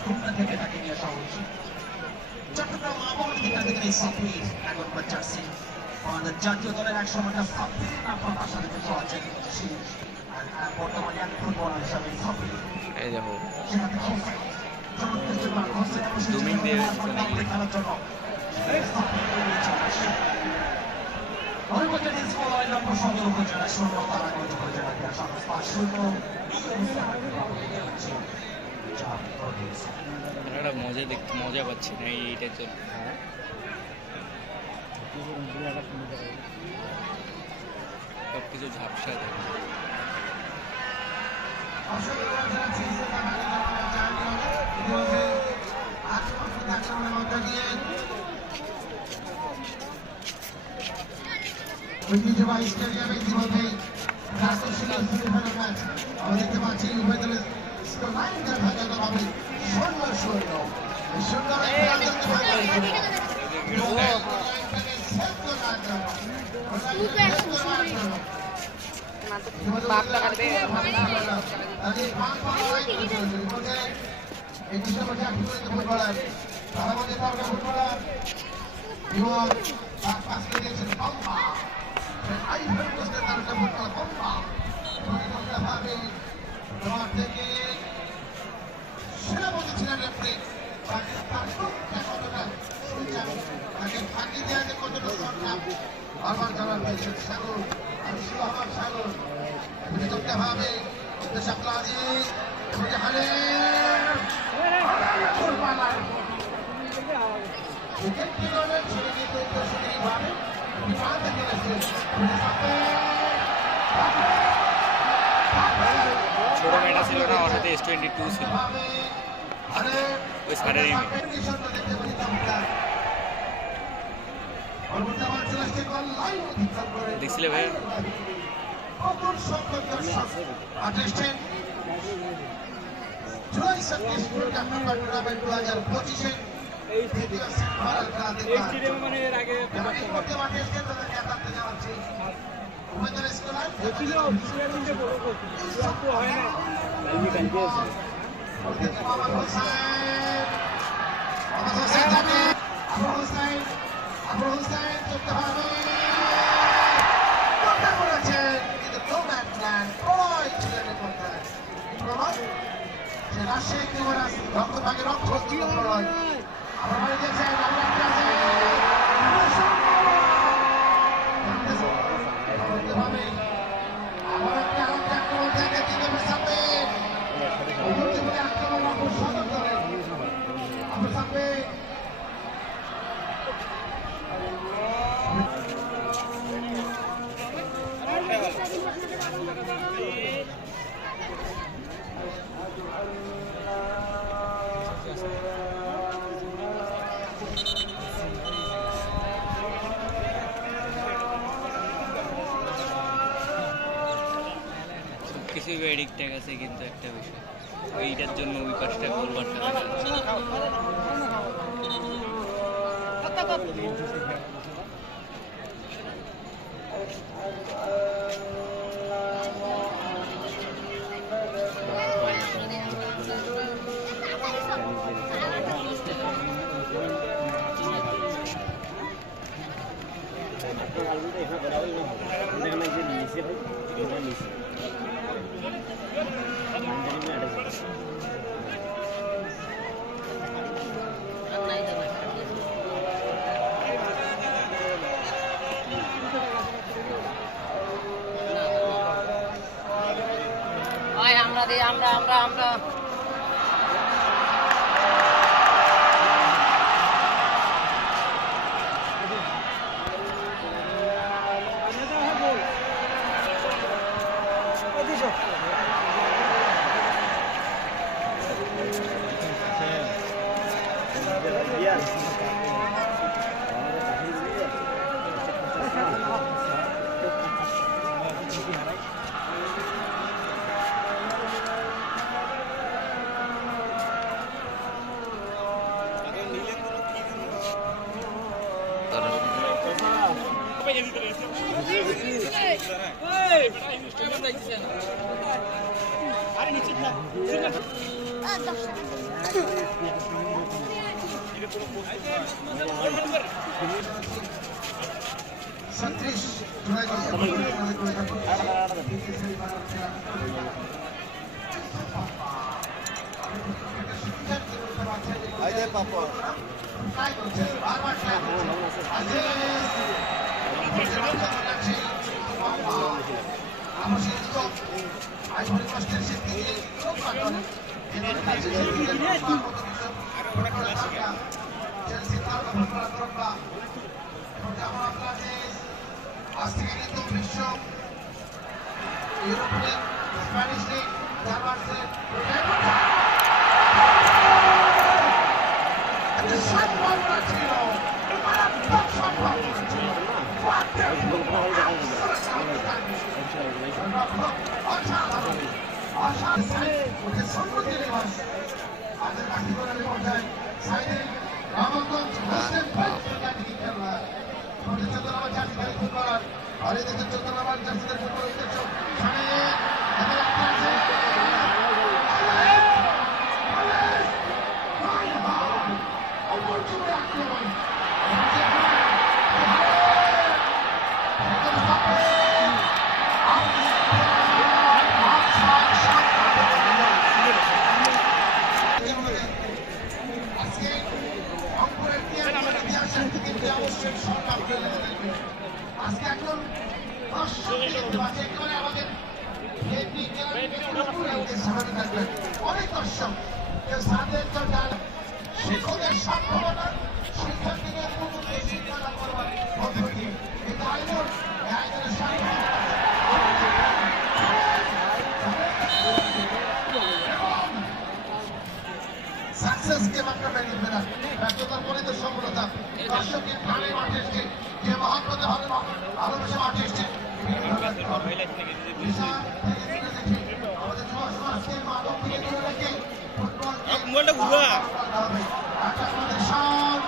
খুলনা থেকে তাকে নিয়ে আসা হয়েছে। চট্টগ্রাম আবহাওয়া থেকে এই সাপ্লির এখন জার্সি আমাদের জাতীয় দলের এক সময়টা সাপ্লির নাম তার সাথে যুক্ত আছেন আর বর্তমানে এক ফুটবলার হিসাবে সাপ্লি এই দেখো খেলার জন্য উপজেলা শূন্য তারাগঞ্জ উপজেলা একটা মজা দেখতে মজা পাচ্ছি না এইটার জন্য। সব কিছু ঝাপসা থাকে। ঐতিহ্যবাহী স্টেডিয়ামে ইতিমধ্যে আকর্ষণীয় সেমিফাইনাল ম্যাচ আমরা দেখতে পাচ্ছি উভয় দলের লাইন দেখা গেল হবে শূন্য শূন্য সেনাপতি ছিলেন আপনি তাকে ফাঁকি দেওয়া যে কতটা সংগ্রাম বারবার জানার পেয়েছেন সাগর আর সুরহমান সাগর বুঝে করতে হবে শাকলা আজিজ ছোট মেয়েটা ছিল না, ওর সাথে S22 ছিল ওই সারেরই দেখছিলে ভাই? কিছুই এডিক ট্যাগ আছে, কিন্তু একটা বিষয় ওইটার জন্য ওই পাশটা গোলবার আমরা 36 জুলাই আইলে পাপা আজ থেকে কিন্তু বিশ্ব Europe league Spanish league German league সম্ভাবনা ছিল মারাত্মক সম্ভাবনা ছিল আজকে এখন আমাদের অনেক দর্শক শিক্ষকের সম্ভাবনা শিক্ষার্থীদের শিক্ষা লাভ করবার পদ্ধতি কিন্তু আয়োজন সাকসেসকে মাত্রা বেরিয়ে ফেলা ব্যর্থতার পরে তো সফলতা দর্শকের প্রাণে মাঠে এসছে যে মহাপ্রত হবে ভালোবেসে মাঠে এসছে আমাদের যুব সমাজকে মাদক থেকে দূরে রেখে ফুটবলকে আমাদের শান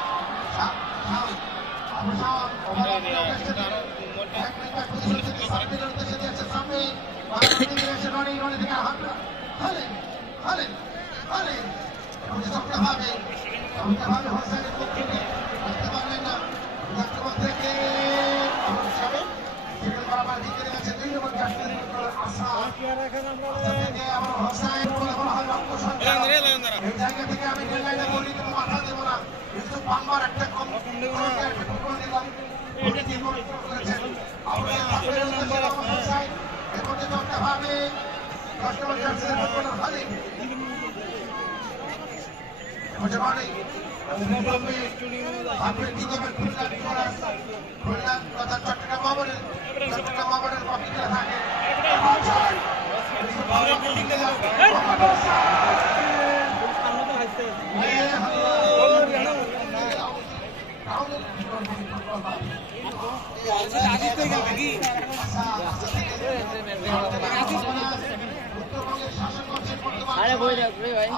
আরে বই রাখ রে ভাই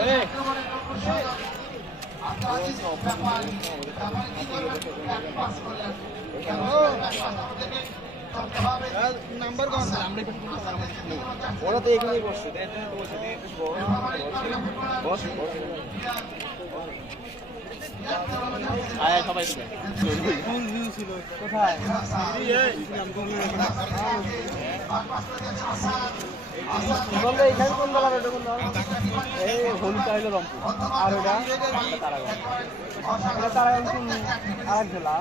এই নাম্বার কোন ওরা তো এখানেই বসছে বস আয় সবাই ছিল কোথায় বললে এখানে কোন দল এটা কোন দল এই হোলিকা হলো রংপুর আর ওটা তারাগঞ্জ কোন আরেক জেলা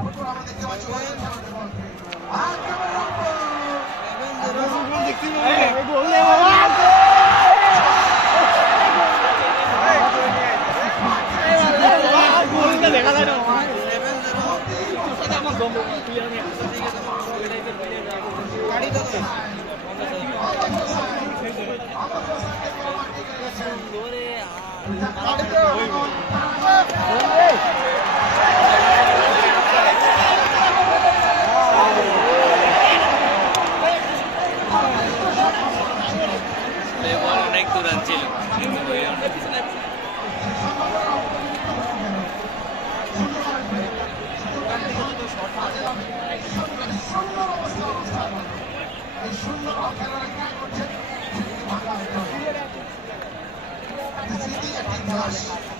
দেখা যায় না আমার গাড়ি তো অনেক দূরান ছিল শূন্য অবস্থা এই শূন্য খেলোয়াড় খেলা করছে একটা স্মৃতি, একটা ইতিহাস।